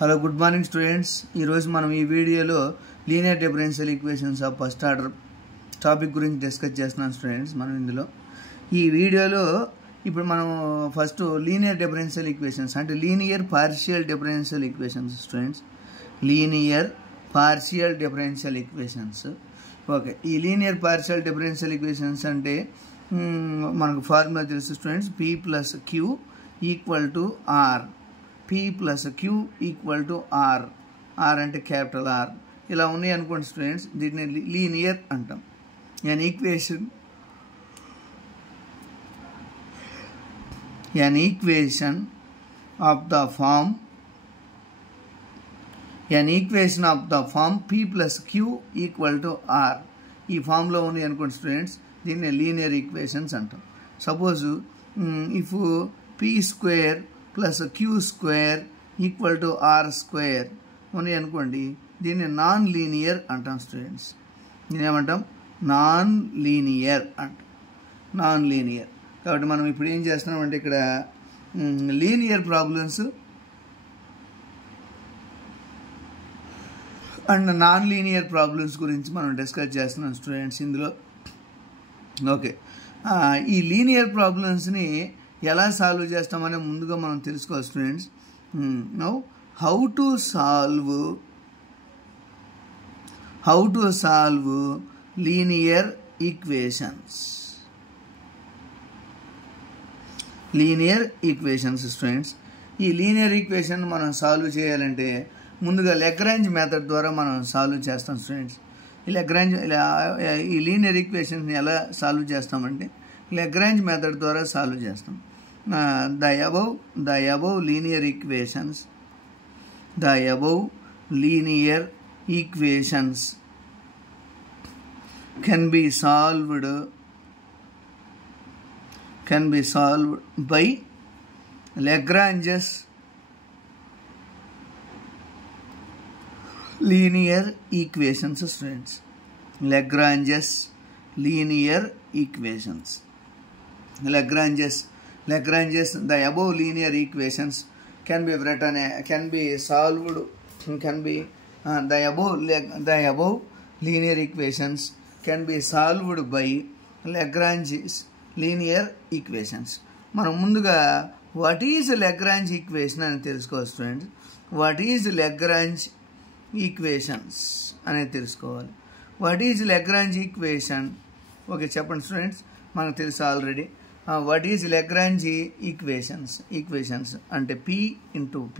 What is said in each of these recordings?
Hello good morning students. ఈరోజు మనం ఈ వీడియోలో linear differential equations of first order topic గురించి డిస్కస్ చేస్తున్నాం స్టూడెంట్స్. మనం ఇందులో ఈ వీడియోలో ఇప్పుడు మనం ఫస్ట్ లీనియర్ డిఫరెన్షియల్ ఈక్వేషన్స్ అంటే linear partial differential equations students. Linear partial differential equations. Okay, ఈ లీనియర్ పార్షియల్ డిఫరెన్షియల్ ఈక్వేషన్స్ అంటే మనకు ఫార్ములా తెలుసు students. P plus Q equal to R. P plus Q equal to R. R అంటే capital R. ఇలా ఉన్నాయి అనుకోండి students, దీన్ని linear అంటాం. an equation of the form P plus Q equal to R. ఈ ఫామ్లో ఉన్నాయి అనుకోండి స్టూడెంట్స్, దీన్ని లీనియర్ ఈక్వేషన్స్ అంటాం. Suppose if P square plus Q square equal to R square ఉన్నాయి అనుకోండి, దీన్ని నాన్ లీనియర్ అంటాం స్టూడెంట్స్. దీన్ని ఏమంటాం? నాన్ లీనియర్ అంటాం. Non linear. కాబట్టి మనం ఇప్పుడు ఏం చేస్తున్నామంటే ఇక్కడ linear problems and non linear problems గురించి మనం డిస్కస్ చేస్తున్నాం స్టూడెంట్స్ ఇందులో. ఓకే, ఈ లీనియర్ ప్రాబ్లమ్స్ని ఎలా సాల్వ్ చేస్తామని ముందుగా మనం తెలుసుకోవాలి students. Now how to solve linear equations. Linear equations students. ఈ లీనియర్ ఈక్వేషన్ మనం సాల్వ్ చేయాలంటే ముందుగా లెగ్రాంజ్ మెథడ్ ద్వారా మనం సాల్వ్ చేస్తాం స్టూడెంట్స్. ఈ లీనియర్ ఈక్వేషన్స్ని ఎలా సాల్వ్ చేస్తామంటే లెగ్రాంజ్ మెథడ్ ద్వారా సాల్వ్ చేస్తాం. The above linear equations can be solved by Lagrange's linear equations students. Lagrange's linear equations. The above linear equations can be written, the above linear equations can be solved by Lagrange's linear equations. మనం ముందుగా what is Lagrange equation అని తెలుసుకోవాలి students. What is Lagrange equations అనేది తెలుసుకోవాలి. What is Lagrange equation? Okay, చెప్పండి students, మనకు తెలుసు already. What is Lagrange equations అంటే P into P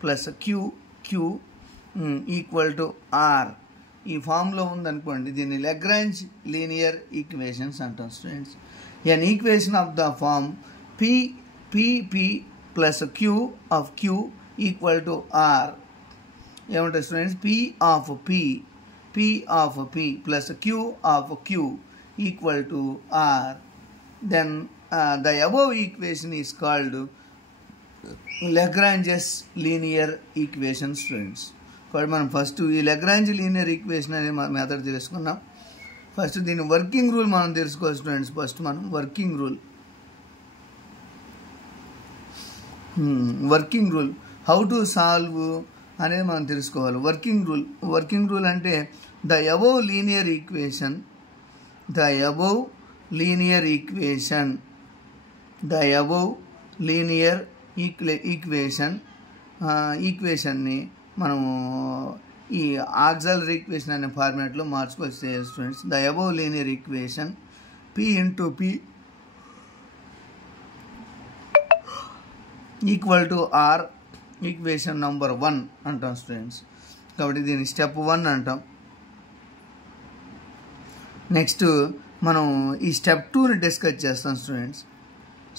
plus Q equal to R. ఈ ఫామ్లో ఉందనుకోండి, దీన్ని లెగ్రాంజ్ లీనియర్ ఈక్వేషన్స్ అంటాం students. An equation of the form P plus Q of Q equal to R ఏమంటారు students? P of P plus Q of Q equal to R. Then the above equation is called Lagrange's linear equation students. కాబట్టి మనం first ఈ Lagrange linear equation అనే method తెలుసుకున్నాం. First దీని working rule మనం తెలుసుకోవాలి స్టూడెంట్స్. ఫస్ట్ మనం working rule how to solve అనేది మనం తెలుసుకోవాలి. వర్కింగ్ రూల్ అంటే ద అబోవ్ లీనియర్ ఈక్వేషన్ ఈక్వేషన్ని మనము ఈ ఆక్సిలరీ ఈక్వేషన్ అనే ఫార్మాట్లో మార్చుకోవచ్చు students. The above linear equation P into P equal to R equation number 1 అంటాం స్టూడెంట్స్. కాబట్టి దీన్ని స్టెప్ 1 అంటాం. నెక్స్ట్ మనం ఈ స్టెప్ 2ని డిస్కస్ చేస్తాం స్టూడెంట్స్.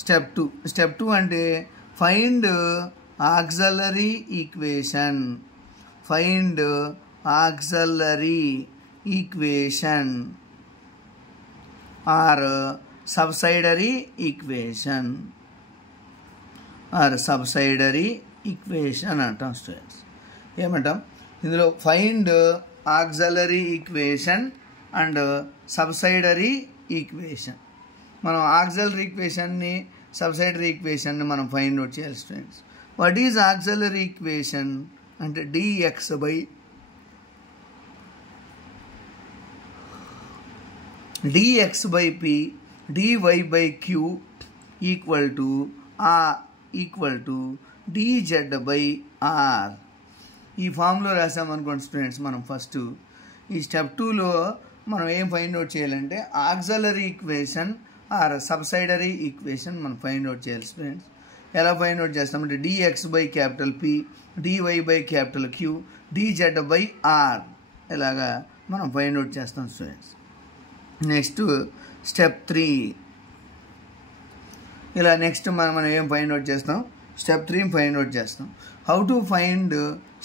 స్టెప్ 2 అంటే find auxiliary equation or subsidiary equation అంటాం స్టూడెంట్స్. ఏమంటాం ఇందులో? Find auxiliary equation and subsidiary equation. మనం ఆక్సిలరీ ఈక్వేషన్ని సబ్సైడరీ ఈక్వేషన్ని మనం ఫైండ్ అవుట్ చేయాలి students. What is auxiliary equation అంటే dx by p dy by q equal to dz by r. ఈ ఫామ్లో రాసామనుకోండి స్టూడెంట్స్. మనం ఫస్ట్ ఈ స్టెప్ 2లో మనం ఏం ఫైండ్ అవుట్ చేయాలంటే auxiliary equation or subsidiary equation మనం ఫైండ్ అవుట్ చేయాలి స్టూడెంట్స్. ఎలా ఫైండ్ అవుట్ చేస్తామంటే dx by capital P dy by capital Q dz by r ఇలాగా మనం ఫైండ్ అవుట్ చేస్తాం స్టూడెంట్స్. Next step 3. ఇలా నెక్స్ట్ మనం ఏం ఫైండ్ అవుట్ చేస్తాం, స్టెప్ 3 ఫైండ్ అవుట్ చేస్తాం. How to find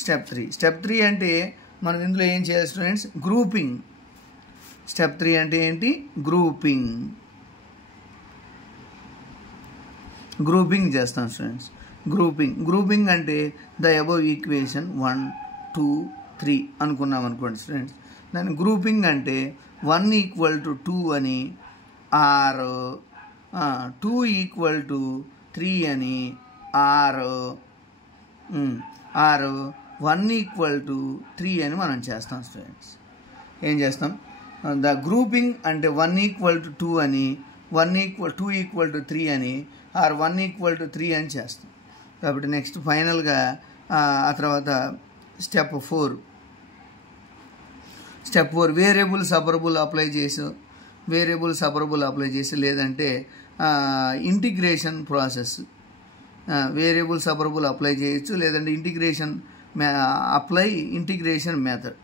step 3. Step 3 అంటే మనం ఇందులో ఏం చేయాలి స్టూడెంట్స్, గ్రూపింగ్. స్టెప్ 3 అంటే ఏంటి, గ్రూపింగ్ చేస్తాం స్టూడెంట్స్. గ్రూపింగ్ అంటే ద అబవ్ ఈక్వేషన్ 1 2 3 అనుకున్నాం అనుకోండి స్టూడెంట్స్. దాని గ్రూపింగ్ అంటే 1 ఈక్వల్ టు 2 అని, ఆర్ 2 ఈక్వల్ టు 3 అని, ఆర్ 1 ఈక్వల్ టు 3 అని మనం చేస్తాం స్టూడెంట్స్. ఏం చేస్తాం, ద గ్రూపింగ్ అంటే 1 ఈక్వల్ టు 2 అని, 2 ఈక్వల్ టు 3 అని, ఆర్ 1 ఈక్వల్ టు 3 అని చేస్తాం. కాబట్టి నెక్స్ట్ ఫైనల్గా ఆ తర్వాత స్టెప్ 4. వేరియబుల్ సపరబుల్ అప్లై చేసి లేదంటే integration process. Variable separable apply చేయొచ్చు, లేదంటే ఇంటిగ్రేషన్ మెథడ్.